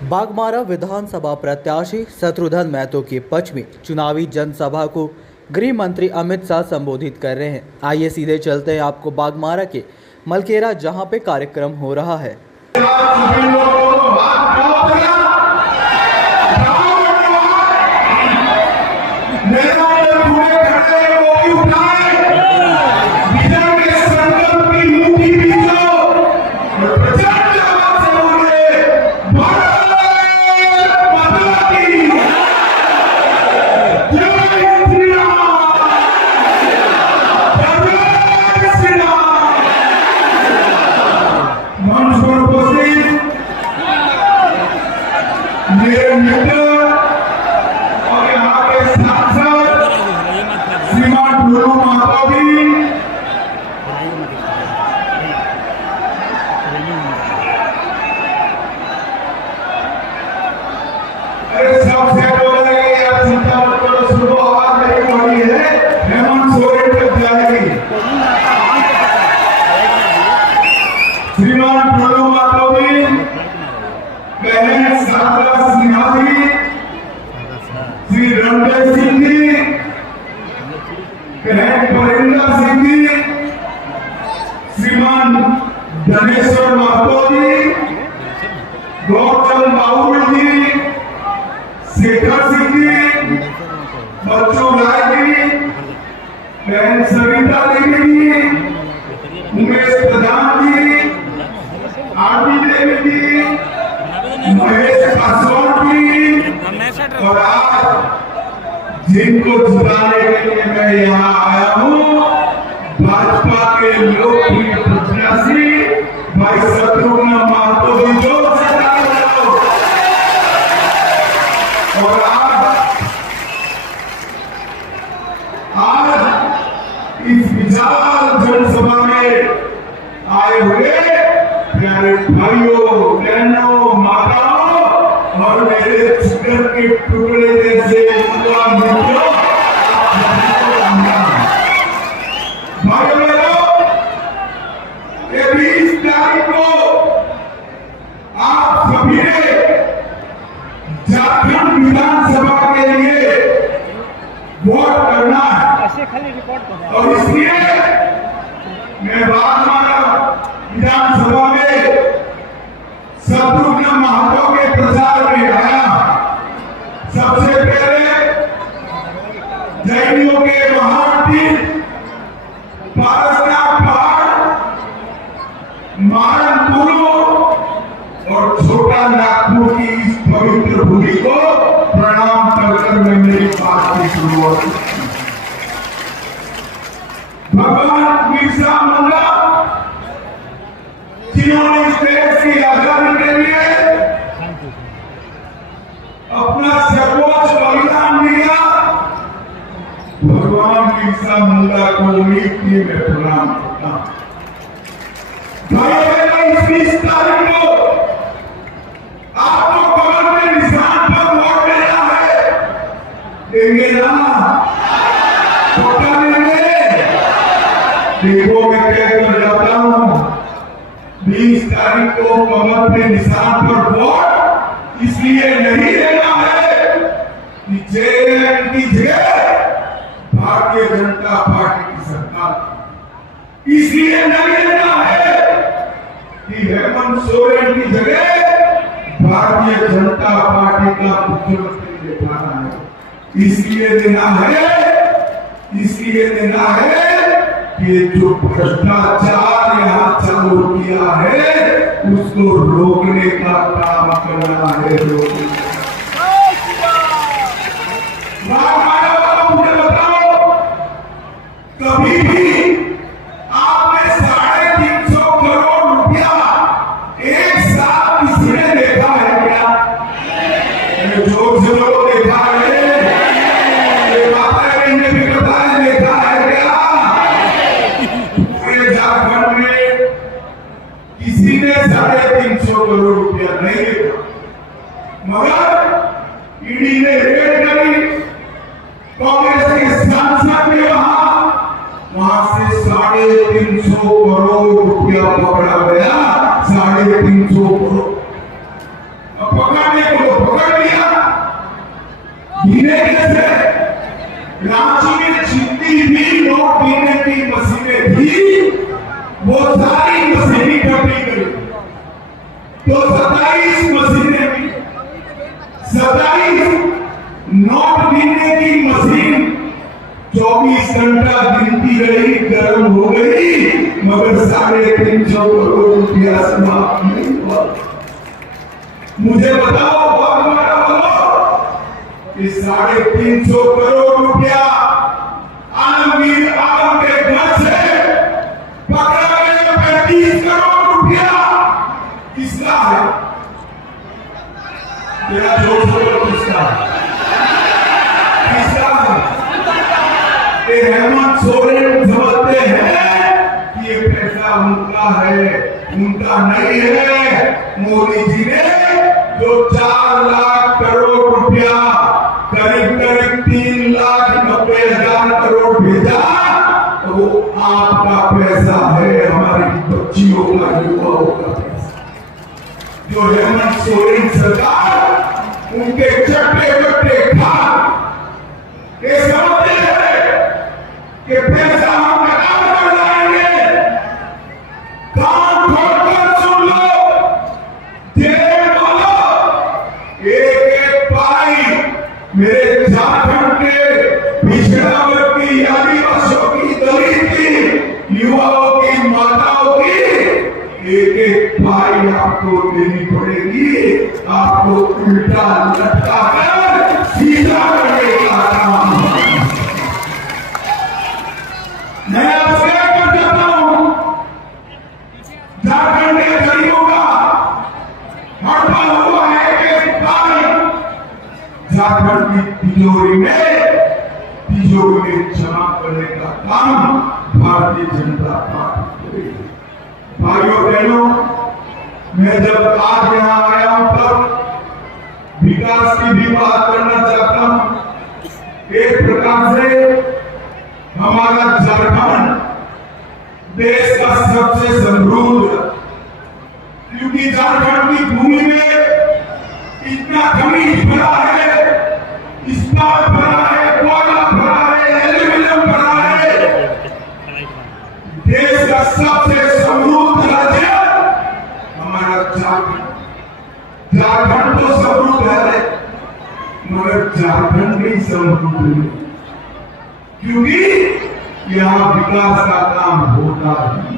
बागमारा विधानसभा प्रत्याशी शत्रुघ्न महतो के पक्ष में चुनावी जनसभा को गृह मंत्री अमित शाह संबोधित कर रहे हैं। आइए सीधे चलते हैं आपको बागमारा के मलकेरा, जहां पे कार्यक्रम हो रहा है। मेरे मित्र और यहाँ के सांसद श्रीमान टुल्लू महतो जी, अरे सब सेट हो जाएगी यार, चिंता मत करो, सुनो आवाज मेरी बड़ी है, हेमंत सोरेन तक जाएगी। श्रीमान टुल्लू महतो जी, बहन शारदा सिन्हा जी, श्री रणदेव सिंह जी, बहन परिंदा सिंह जी, श्रीमान धनेश्वर महतो जी, गौतम बाबुल जी, शेखर सिंह जी, बच्चू राय जी, बहन सविता देवी जी, उमेश प्रधान जी, आरती देवी जी, महेश पासवान जी, और आज जिनको जिताने के लिए मैं यहाँ आया हूँ, भाजपा के लोकप्रिय प्रत्याशी भाई शत्रुघ्न महतो जी, जो और आज इस विशाल जनसभा में आए हुए प्यारे भाइयों, बहनों, माताओं और मेरे जिगर के टुकड़े जैसे युवा मित्रों, भाइयों बहनों, ये 20 तारीख को आप सभी ने झारखंड विधानसभा के लिए वोट करना है, और इसलिए मैं बागमारा विधानसभा में शत्रुघ्न महतो के प्रचार में आया। सबसे पहले जैनियों के महान तीर्थ पारसनाथ पहाड़, मारनपुर और छोटा नागपुर की इस पवित्र भूमि को प्रणाम कर मैं मेरी बात की शुरुआत की। भगवान बिरसा मुंडा, जिन्होंने इस देश की आजादी के लिए अपना सर्वोच्च बलिदान दिया, भगवान बिरसा मुंडा को उम्मीद में प्रणाम करता हूं। इस 20 तारीख को आपको कमर में निशान पर वोट देना है, देंगे ना? छोटा देंगे? देखो मैं कहकर जाता हूं, 20 तारीख को कमर पे निशान पर वोट इसलिए नहीं देना है कि जेएन की जगह भारतीय जनता पार्टी की सरकार, इसलिए नहीं देना है कि हेमंत सोरेन की जगह भारतीय जनता पार्टी का मुख्यमंत्री दिखाना है, इसलिए देना है कि जो भ्रष्टाचार यहाँ चालू किया है उसको रोकने का काम करना है। मुझे बताओ, कभी भी आपने 350 करोड़ रुपया एक साथ किसी ने देखा है क्या? जोर से लोग देखा है, माता ने भी बताया देखा है क्या? झारखंड में किसी ने 350 करोड़ रुपया नहीं देखा, मगर ईडी ने रेड करी, कांग्रेस के सांसद ने वहां से 350 करोड़ रुपया पकड़ा गया। 350 करोड़ पकड़ पकड़ने को पकड़ लिया। गिने कैसे? रांची में जितनी भी नोट गिनने की मशीनें थी वो सारी मशीनें इकट्ठी करी तो 27 मशीनें भी 27 नोट गिनने की मशीन 24 घंटा गिनती रही, गर्म हो गई, मगर 350 करोड़ रुपया समाप्त नहीं हुआ। मुझे बताओ बागमारा बोलो कि 350 करोड़ रुपया आलमगीर आलम के घर से पकड़ा गया 35 करोड़ रुपया किसका है? तेरा जोर बोलो किसका है? किसका है? हेमंत सोरेन समझते हैं कि ये पैसा उनका है, उनका नहीं है। मोदी जी ने जो 4 लाख करोड़ रुपया करीब 3,90,000 करोड़ भेजा तो वो आपका पैसा है, हमारी बच्चियों का, युवाओं का पैसा। जो हेमंत सोरेन सरकार उनके चट्टे बट्टे खा ये समझते हैं कि पैसा हम काम कर जाएंगे। कान खोलकर सुन लो, जय बोलो, एक एक पाई मेरे झारखंड के पिछड़ा वर्ग की, आदिवासियों की, दलित की, युवाओं की, माताओं की एक एक पाई आपको देनी पड़ेगी। आपको उल्टा लटका कर सीधा करने का काम है। मैं आपसे कर जाता हूं, झारखंड के गरीबों का हड़ताल हुआ है कि झारखंड की तिजोरी में जमा करने का काम भारतीय जनता पार्टी करेगी। भाइयों बहनों, मैं जब आज यहाँ आया हूं तब विकास की भी बात करना चाहता हूं। एक प्रकार से हमारा झारखंड देश का सबसे समृद्ध, क्योंकि झारखंड की भूमि में इतना खनिज भरा है, इस्पात भरा है, कोयला भरा है, एल्यूमिनियम भरा है। देश का सबसे समृद्ध राज्य हमारा झारखंड। झारखंड तो समृद्ध है मगर झारखंड नहीं समृद्ध है, क्योंकि यहाँ विकास का काम होता है।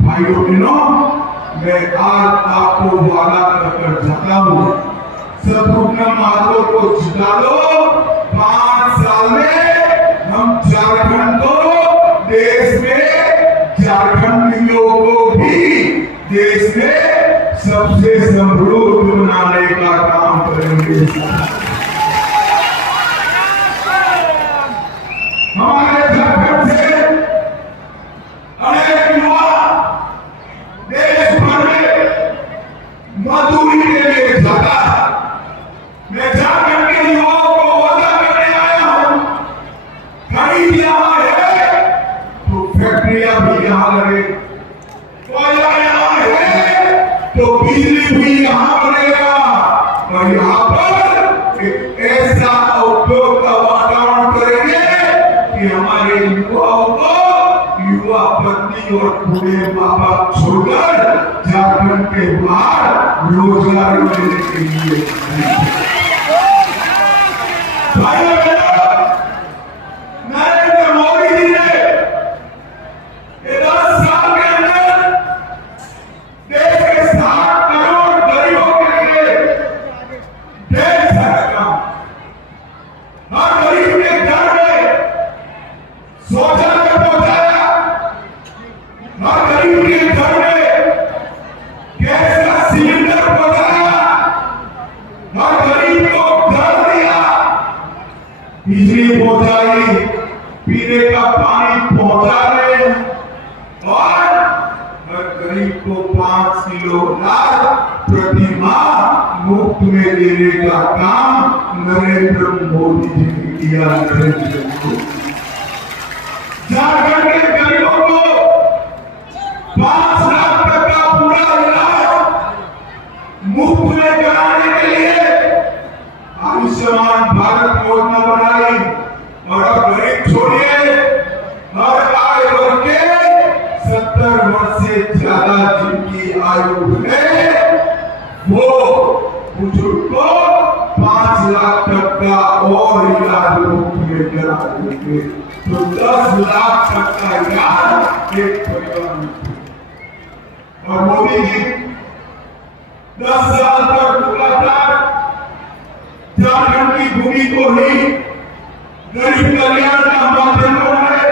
भाइयों बहनों, मैं आज आपको वादा कर जाता हूँ, शत्रुघ्न माधव को जिता दो। 5 साल में हम झारखंड को देश में, झारखंडियों को भी देश में सबसे समृद्ध बनाने का काम करेंगे। हमारे झारखंड से अनेक युवा देश भर में मजदूरी के लिए जाता है। मैं झारखंड के युवाओं को वादा करने आया हूं, खरीद यहाँ है तो फैक्ट्रियां भी यहाँ लगे, कोयला यहाँ है तो बिजली भी यहाँ बनेगा और यहाँ पर एक ऐसा उद्योग का वातावरण करेंगे कि हमारे युवाओं को, युवा पत्नी और बूढ़े माँ बाप छोड़कर झारखंड के बाहर रोजगार लेने के लिए। भाइयों बहनों, नरेंद्र मोदी जी ने 10 साल के अंदर देश के 60 करोड़ गरीबों के लिए ढेर सारा काम, हर गरीब के घर में शौचालय पहुंचाया, हर गरीब के घर में गैस का सिलेंडर पहुंचाया, हर गरीब को घर दिया, बिजली पहुंचाई, पीने का पानी पहुंचा रहे हैं और हर गरीब को 5 किलो अनाज प्रति माह मुफ्त में देने का काम नरेंद्र मोदी जी ने किया। झारखंड के गरीबों को 5 लाख तक का पूरा इलाज मुफ्त में कराने भारत योजना बनाई और अब गरीब छोड़िए, हर आय वर्ग के 70 वर्ष से ज्यादा जिनकी आयु है वो बुजुर्ग को 5 लाख तक का और इलाज मुफ्त में करा देंगे। तो 10 लाख तक का इलाज एक परिवार में। और मोदी जी 10 साल तक लगातार झारखंड की भूमि को ही गरीब कल्याण का माध्यम बनाए।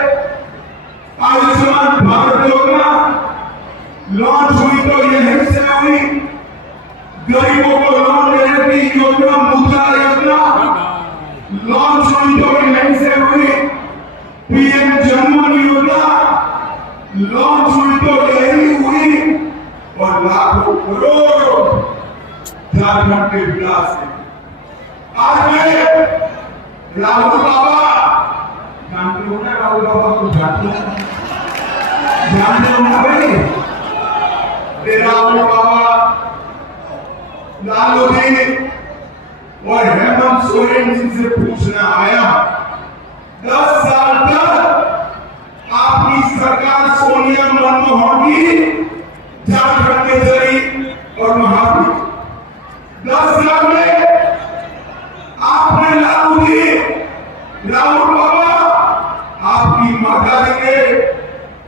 आयुष्मान भारत योजना लॉन्च हुई तो यहीं से हुई। गरीबों को लोन देने की योजना मुद्रा योजना लॉन्च हुई तो यहीं से हुई। पीएम जन्मन योजना लॉन्च हुई तो यही हुई। और लाखों करोड़ झारखंड के विकास से आज मैं राहुल बाबा जानते हो ना, राहुल बाबा को जानते हो ना भाई? राहुल बाबा, लालू जी और हेमंत सोरेन जी से पूछना आया, 10 साल तक आपकी सरकार सोनिया मनमोहन की झारखंड में चली और वहां भी 10 साल में आपने लालू जी, राहुल बाबा, आपकी माता जी ने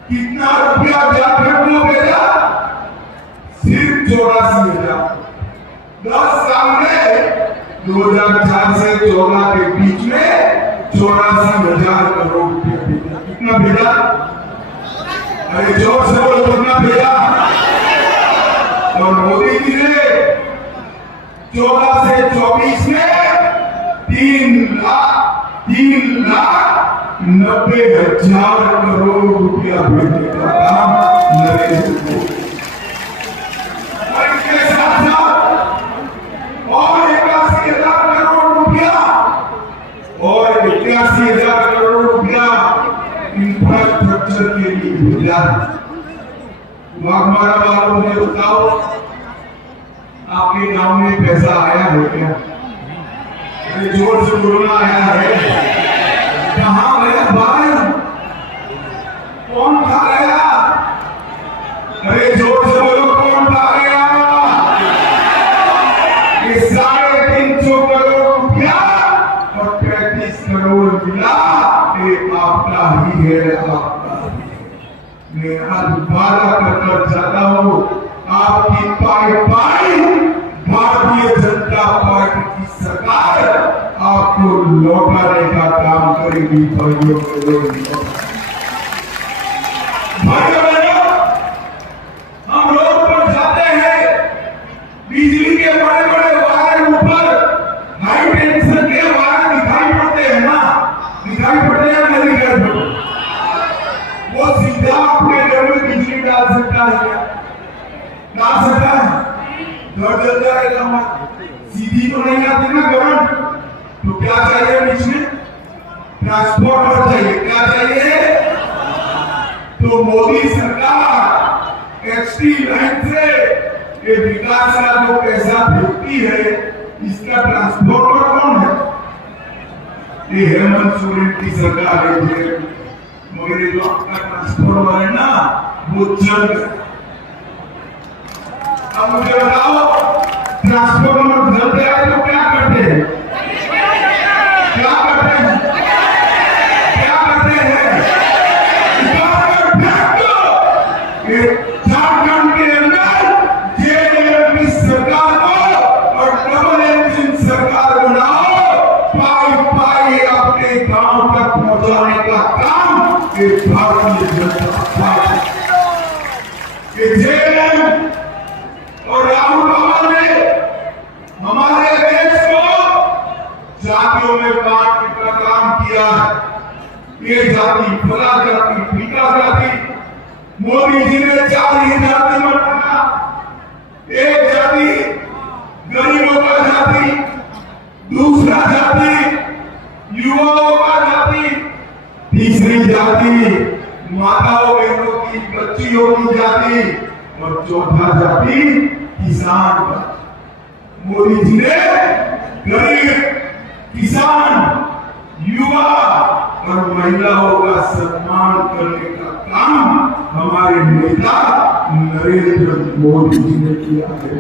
कितना रुपया झारखंड को भेजा? सिर्फ 84,000। 10 साल में 2004 से 14 के बीच में 84,000 करोड़ रुपया भेजा। कितना भेजा? अरे जोर से बोलो, कितना भेजा? और मोदी जी ने 14 से 24 में 3,90,000 करोड़ रुपया भेजने का काम नरेंद्र मोदी। और इसके साथ साथ और 81,000 करोड़ रुपया और 81,000 करोड़ रुपया इंफ्रास्ट्रक्चर के लिए भेजा। हमारा वालों ने बताओ, आपके गांव में पैसा आया है क्या? जोर से बोलना, आया है? कहां गया भाई? कौन खा गया? अरे जोर से बोलो, कौन खा गया? ये 350 करोड़ रुपया और 35 करोड़ मिला, ये आपका ही है, आपका ही। मैं आज वादा कर चाहता हूं, आपकी पाई भारतीय जनता पार्टी की सरकार आपको लौटाने का काम करेगी। भाइयों बहनों, हम रोड पर जाते हैं, बिजली के बड़े बड़े वायर ऊपर हाई टेंशन के वायर दिखाई पड़ते हैं ना? दिखाई पड़ते हैं ना? दिखाई पड़ते? वो सीधा आपके घर में बिजली डाल सकता है क्या? डाल सकता है? घर जलता है गांव में, सीधी तो नहीं आती ना करंट। तो क्या चाहिए बीच में? ट्रांसपोर्टर चाहिए। क्या चाहिए? तो मोदी सरकार एचटी लाइन से ये विकास का जो पैसा भेजती है, इसका ट्रांसपोर्टर कौन है? ये हेमंत सोरेन की सरकार है। मगर ये जो आपका ट्रांसपोर्टर है ना, वो जल गया। अब मुझे बताओ, ट्रांसफॉर्मर जल गया तो क्या करते हैं? क्या करते हैं? क्या करते हैं? झारखंड के अंदर जेएमएम की सरकार को और डबल इंजन सरकार बनाओ, पाई अपने गांव तक पहुंचाने का काम ये भारतीय जनता पार्टी के जेएमएम और राहुल बाबा ने हमारे देश को जातियों में बांटने का काम किया है। ये जाति फला जाति, फीका जाति, मोदी जी ने 4 ही जाति बनाया। एक जाति गरीबों का जाति, दूसरा जाति युवाओं का जाति, तीसरी जाति माताओं बहनों की, बच्चियों की जाति और चौथा जाति किसान का। मोदी जी ने गरीब किसान, युवा और महिलाओं का सम्मान करने का काम हमारे नेता नरेंद्र मोदी जी ने किया है।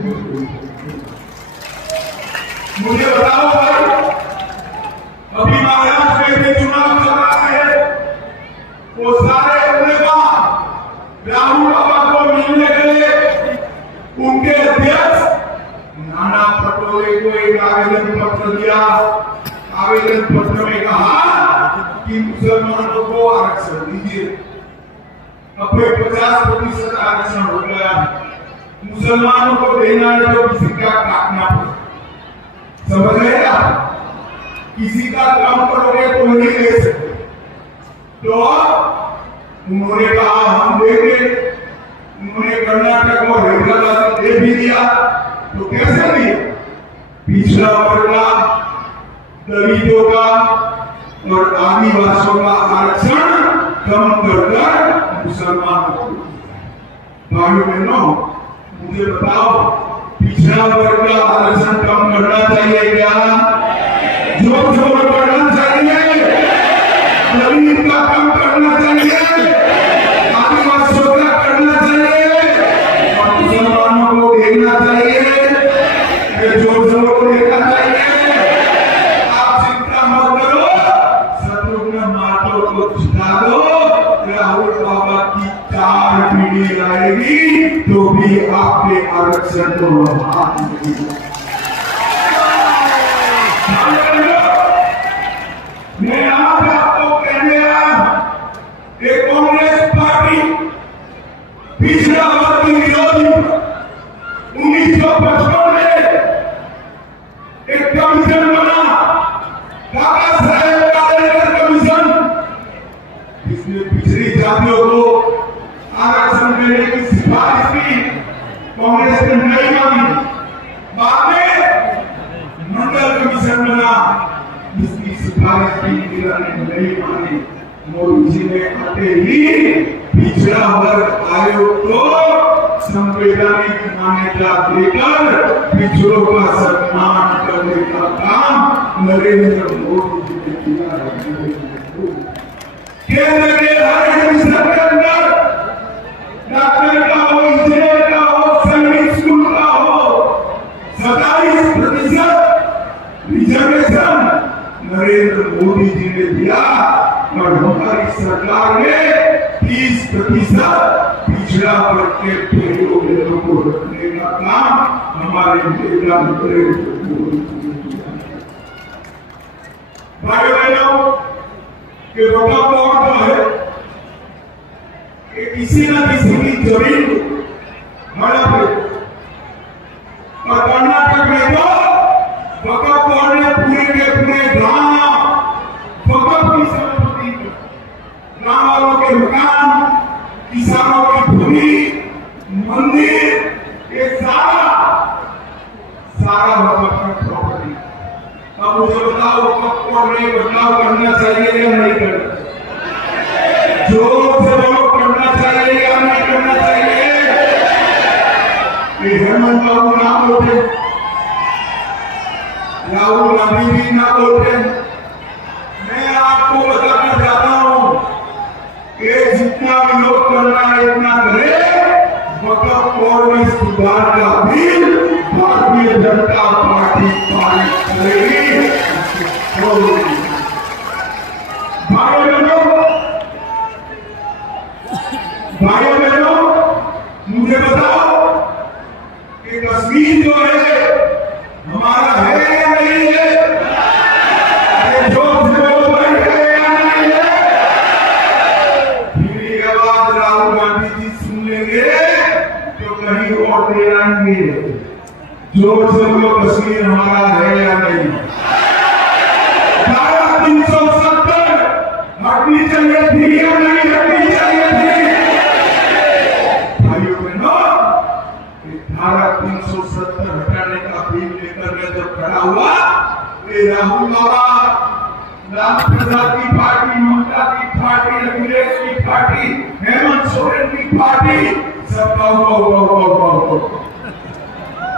मुझे बताओ भाई, अभी महाराष्ट्र में भी चुनाव चल रहा है, वो सारे उम्मीदवार राहुल बाबा को मिलने गए, उनके अध्यक्ष नाना पटोले को एक आवेदन पत्र दिया। आवेदन पत्र में कहा कि मुसलमानों को आरक्षण दीजिए। अब 50% आरक्षण हो गया, मुसलमानों को देना है तो किसी का काटना पड़े, समझ रहे आप? किसी का काम करोगे तो नहीं दे सकते। तो उन्होंने कहा हम देंगे, उन्होंने कर्नाटक और हैदराबाद दे भी दिया। तो कैसे दिए? पिछड़ा वर्ग का, दलितों का और आदिवासियों का आरक्षण कम कर मुसलमानों को। भाइयों बहनों, मुझे बताओ, पिछड़ा वर्ग का आरक्षण कम करना चाहिए क्या? जोर जोर करना चाहिए, दलित का कम करना चाहिए, आदिवासियों का करना चाहिए और मुसलमानों को देना चाहिए, जोर जोर देना चाहिए। आप चिंता मत करो, शत्रुघ्न महतो को जिता दो, राहुल बाबा की 4 पीढ़ी आएगी तो भी आपके आरक्षण को हाथ नहीं लगेगा। मैं आज आपको कहने आया, एक कांग्रेस पार्टी पिछड़ा वर्ग की विरोधी 1955 में एक कमीशन बना, काका साहेब कालेकर कमीशन, जिसने पिछड़ी जातियों को आरक्षण देने की सिफारिश की। कांग्रेस ने नहीं मानी। बाद में मंडल कमीशन बना, जिसकी सिफारिश भी इंदिरा ने नहीं मानी। मोदी जी ने आते ही पिछड़ा वर्ग आयोग को संवैधानिक मान्यता देकर पिछड़ों का सम्मान करने का काम नरेंद्र मोदी जी ने किया है। केंद्र के हर कमीशन के अंदर डॉक्टर का हो, इंजीनियर का हो, सैनिक स्कूल का हो, 27% रिजर्वेशन नरेंद्र मोदी जी ने दिया और हमारी सरकार ने 30% पिछड़ा वर्ग के लोगों को रखने का काम हमारे नेता नरेंद्र मोदी जी ने किया। भाइयों बहनों, कि रोका पॉइंट जो है कि किसी न किसी की जमीन हड़प है, और कर्नाटक में तो वक़्फ़ बोर्ड ने पूरे के पूरे गांव वक़्फ़ की संपत्ति, गांव वालों के मकान, किसानों की भूमि, मंदिर, ये सारा वक़्फ़ की प्रॉपर्टी। अब मुझे बताओ, वक़्फ़ बोर्ड ने बदलाव करना चाहिए या नहीं करना? जोर से बोलो, करना चाहिए या नहीं करना चाहिए? ये हेमंत बाबू ना बोले, राहुल गांधी भी ना बोलते। मैं आपको बताना चाहता हूं कि जितना विरोध करना है इतना करे। वक़्फ़ बोर्ड में सुधार का बिल भारतीय जनता पार्टी पारित करेगी। भाइयों बहनों, मुझे बताओ कि कश्मीर जो है हमारा है या नहीं है? जोर से बोलो भाई, है या नहीं है? फिर ये बात राहुल गांधी जी सुन लेंगे तो कहीं और दे आएंगे। जोर से बोलो, कश्मीर हमारा है या नहीं? 370 हटनी चाहिए थी या नहीं हटनी चाहिए थी? भाइयों बहनों, 370 हटाने का बिल लेकर मैं जब खड़ा हुआ, ये राहुल बाबा, लालू प्रसाद की पार्टी, ममता की पार्टी, अखिलेश की पार्टी, हेमंत सोरेन की पार्टी, सबका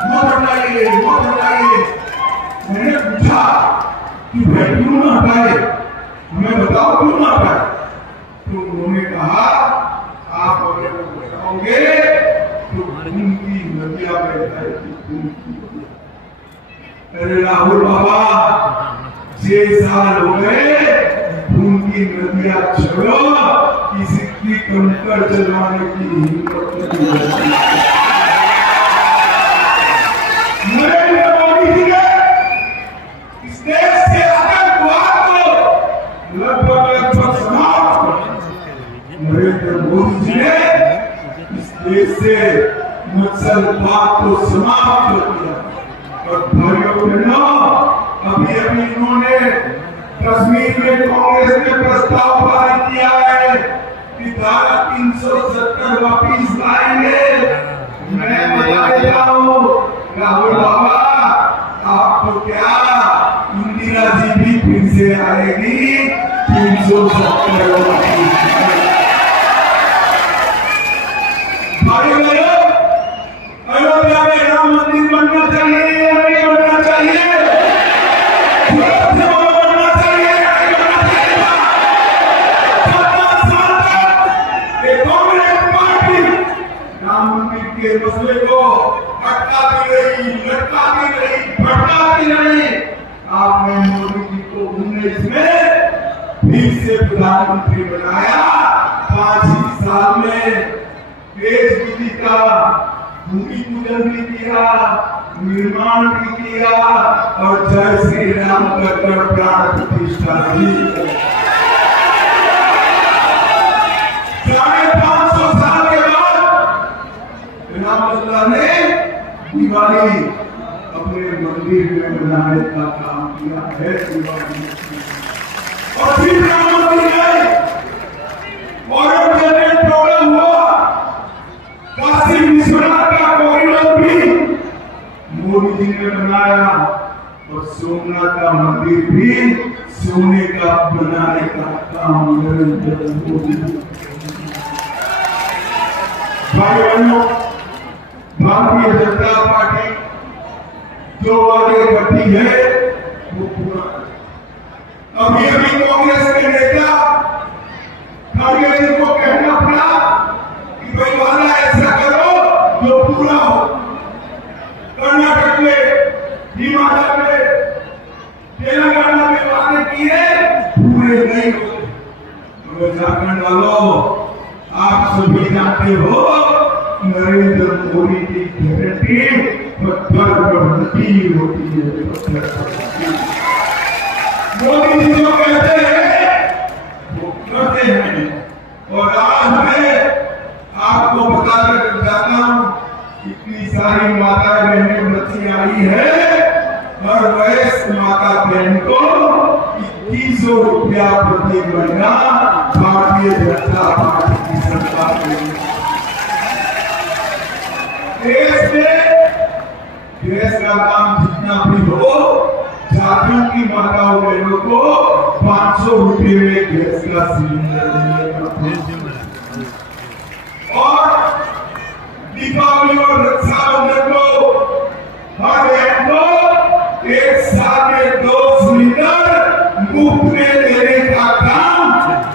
मत हटाइए। मैंने पूछा कि भाई क्यों ना हटाए, हमें बताओ क्यों ना हटाए। तो उन्होंने कहा आप अगर बताओगे तो खून की नदियां बह जाएगी, खून की नदियां। अरे राहुल बाबा 6 साल हो गए, खून की नदियां छोड़ो, किसी की कंकर चलाने की हिम्मत नहीं होती। नरेंद्र मोदी जी ने इस देश के आतंकवाद को लगभग समाप्त, नरेंद्र मोदी जी ने इस देश से नक्सलवाद को समाप्त कर दिया। और भाइयों बहनों, अभी इन्होंने कश्मीर में कांग्रेस ने प्रस्ताव पारित किया है कि धारा 370 वापिस लाएंगे। मैं बता देता हूँ राहुल बाबा, आपको क्या इंदिरा जी भी फिर से आएगी 370 वापिस। भाई बहनों, अयोध्या में राम मंदिर बनना चाहिए या नहीं बनना चाहिए? बनना चाहिए या नहीं बनना चाहिए? 17 साल तक ये कांग्रेस पार्टी राम मंदिर के मसले को अटकाती रही, लटकाती रही, भटकाती रही। आपने मोदी जी को 19 में फिर से प्रधानमंत्री बनाया। 5 ही साल में देश विधि का भूमि पूजन भी किया, निर्माण भी किया और जय श्री राम कर प्राण प्रतिष्ठा भी। 550 साल के बाद रामलला ने दिवाली अपने मंदिर में बनाने का काम किया है। दिवाली और फिर राम मंदिर गए और प्रोग्राम हुआ। काशी विश्वनाथ का कॉरिडोर भी मोदी जी ने बनाया और सोमनाथ का मंदिर भी सोने का बनाने का काम नरेंद्र मोदी। भाई बहनों, भारतीय जनता पार्टी जो आगे बढ़ती है वो पूरा। अभी कांग्रेस के नेता खड़गे जी को कहना पड़ा कि भाई वादा ऐसा करो जो पूरा हो। कर्नाटक में, हिमाचल में, तेलंगाना में वादे किए, पूरे नहीं हुए। झारखंड वालों, आप सभी जानते हो नरेंद्र मोदी की गारंटी पत्थर पर नदी होती है। मोदी जी जो कहते हैं वो करते हैं। और आज मैं आपको बताकर जाता हूँ, इतनी सारी माता बहनें बच्ची आई है, हर वयस्क माता बहन को 2100 रुपया प्रति महीना भारतीय जनता पार्टी की सरकार देगी। देश में गैस का दाम जितना भी हो, झारखंड की माताओं बहनों को 500 रुपये में गैस का सिलेंडर मिलेगा। और दीपावली और रक्षाबंधन को हर बहन को 1 साल में 2 सिलेंडर मुफ्त में देने का काम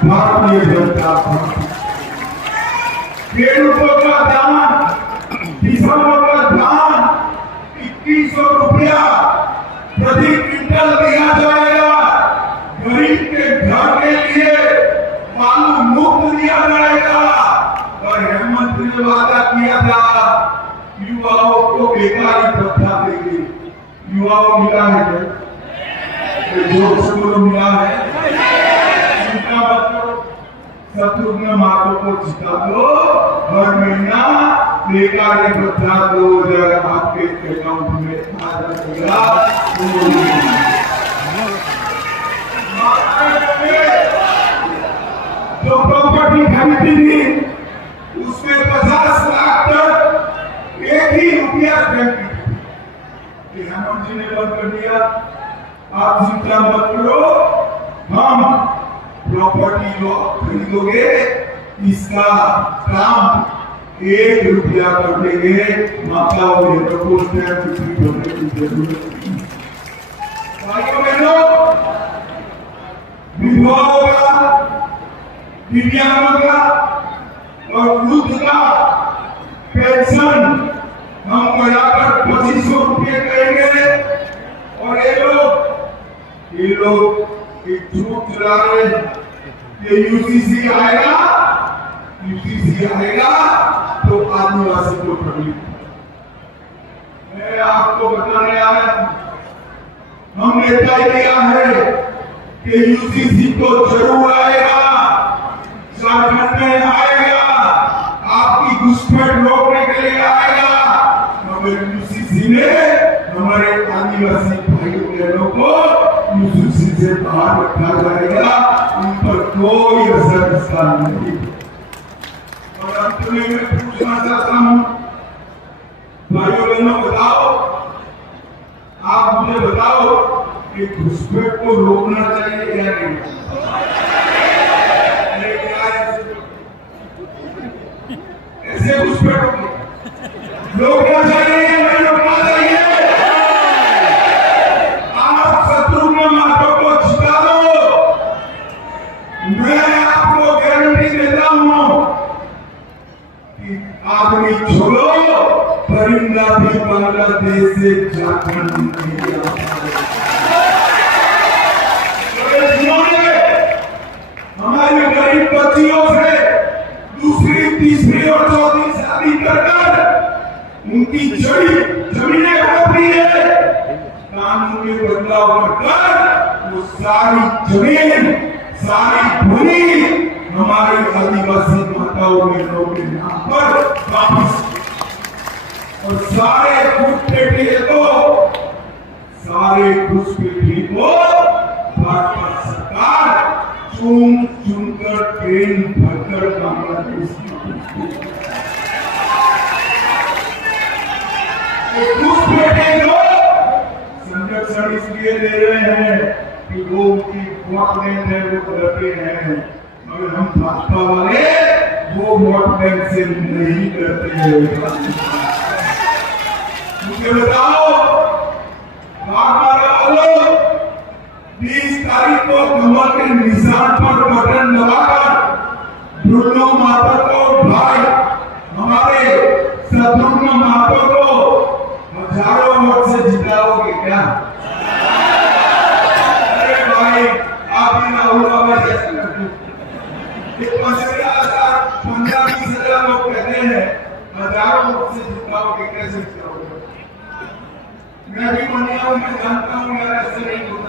भारतीय जनता पार्टी। गेहूं का दाम, किसानों का दाम 2100 रुपया प्रति क्विंटल दिया जाएगा। गरीब के घर के लिए आलू मुफ्त दिया जाएगा। और हेमंत ने वादा किया था युवाओं को बेकारी भत्ता देंगे। युवाओं मिला है जो मिला है। चिंता मत करो, शत्रुघ्न मातो को जिता दो, हर महीना बेकारी भत्ता 2000 आपके अकाउंट में आ जाएगा। जो प्रॉपर्टी खरीदी थी उसमें 50 लाख तक एक ही रुपया बैंक हेमंत जी ने बंद कर दिया। आप चिंता मत करो, हम प्रॉपर्टी जो खरीदोगे इसका काम 1 रुपया कर देंगे। माताओं बहनों को स्टैंप ड्यूटी भरने की जरूरत नहीं। भाइयों बहनों, विधवाओं का, दिव्यांगों का और वृद्ध का पेंशन हम बढ़ाकर 2500 रुपये करेंगे। और ये लोग एक झूठ चला रहे हैं कि यूसीसी आएगा तो आदिवासी को तकलीफ। मैं आपको बताने आया, हमने तय किया है कि यूसीसी तो जरूर आएगा, झारखंड में आएगा, आपकी घुसपैठ रोकने के लिए आएगा, मगर यूसीसी में हमारे आदिवासी भाइयों बहनों को यूसीसी से बाहर रखा जाएगा, उन पर कोई असर इसका नहीं। और अंत में मैं पूछना चाहता हूं, भाइयों बहनों बताओ, आप मुझे बताओ कि घुसपैठ को रोकना चाहिए या नहीं? ऐसे घुसपैठ रोकना चाहिए या नहीं रोकना चाहिए? आप शत्रुघ्न महतो को जिता दो, मैं आपको गारंटी देता हूं कि आदमी छोड़ो, परिंदा भी बांग्लादेश से झारखंड नहीं आ पाएगा। हमारी गरीब बच्चियों से दूसरी, तीसरी और चौथी शादी कर उनकी जमीनें हड़पी है। कानून में बदलाव कर वो सारी जमीन, सारी भूमि हमारी आदिवासी माताओं बहनों के नाम पर वापस, और सारे घुसपैठी को भाजपा सरकार चुन कर ट्रेन भरकर बांग्लादेश में घुसपैठी लोग संरक्षण इसलिए दे रहे हैं कि वो उनकी वोट बैंक है, वो करते हैं, मगर हम भाजपा वाले वो वोट बैंक से नहीं करते हैं। मुझे बताओ, 20 तारीख को कमल के निशान पर बटन दबाकर ढुल्लो माता को, भाई हमारे शत्रुघ्न महतो को हजारों वोट से जिताओगे क्या? अरे भाई, आप ही राहुल बाबा जैसे करते 15-20 हजार लोग कहते हैं हजारों वोट से जिताओगे, कैसे जिताओगे? मैं भी मंडिया हूं, मैं जानता हूं यार, ऐसे नहीं होता।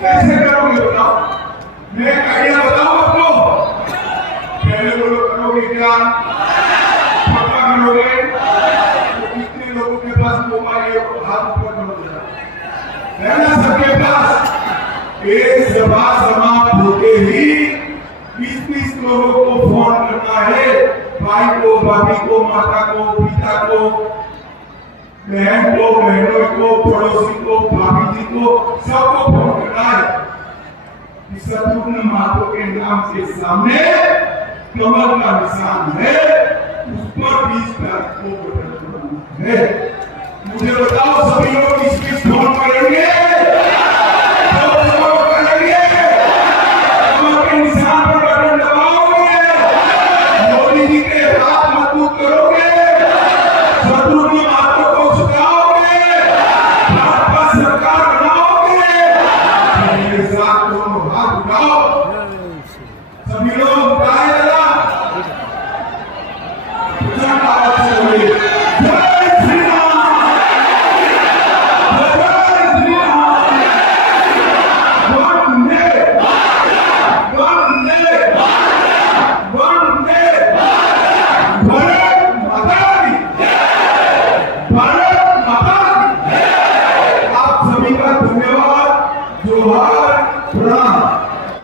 कैसे करोगे बताओ? मैं एक आइडिया बताऊं आपको, पहले वो लोग करोगे क्या? पक्का करोगे? तो कितने लोगों के पास मोबाइल है, हाथ ऊपर करोगे है ना सबके पास? एक सभा समाप्त होते ही 20-20 लोगों को फोन करना है, भाई को, भाभी को, माता को, पिता को, बहन को, बहनों को, पड़ोसी को, भाभी जी को, सबको फोन करना है। शत्रुघ्न महतो के नाम के सामने कमल का निशान है, उस पर 20 तारीख को बटन दबाना है। मुझे बताओ, सभी लोग इस फोन